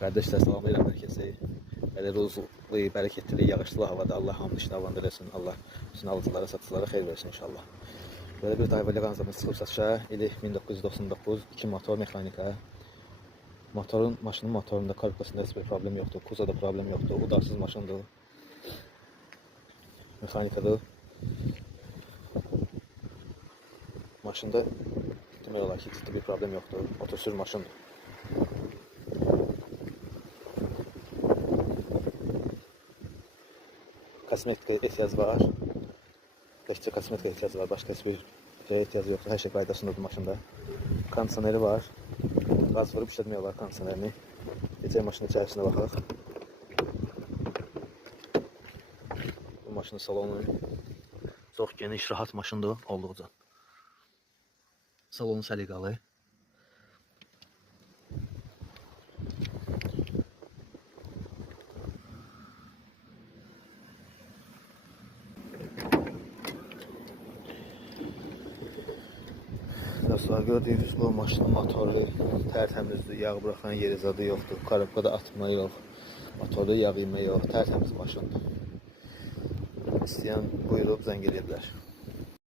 Kardeşler salamlayıram hər kəsi. Belə ruzlu, bərəkətli, yağışlı havada Allah hamını iştahlandır etsin. Allah bütün alıcılara, satıcılara xeyir versin inşallah. Böyle bir Dayvali qanzamız çıxıb satışa. İli 1999, 2 motor mexanika. Maşının motorunda, korpusunda heç bir problem yoxdur. Kuzada problem yoxdur. Udarsız maşındır. Mexanikadır. Maşında demək olar ki, ciddi bir problem yoxdur. Otursuz maşındır. Kosmetika ehtiyac var. Təkcə kosmetika ehtiyac var. Başqa heç bir ehtiyac yoxdur. Hər şey qaydasındadır maşında. Kondisioneri var. Qaz vurub işlətmək olar kondisionerini. Geçək maşının içərisinə baxaq. Bu maşının salonu çox geniş, rahat maşındır olduqca. Salonu səliqəli. Dostlar, gördüyünüz bu maşının motoru tərtəmizdir, yağ buraxan yeri zadı yoxdur, karabkada atma yox, motorda yağ yemə yox, tərtəmiz maşındır. İstəyən buyurub zəng edə bilər.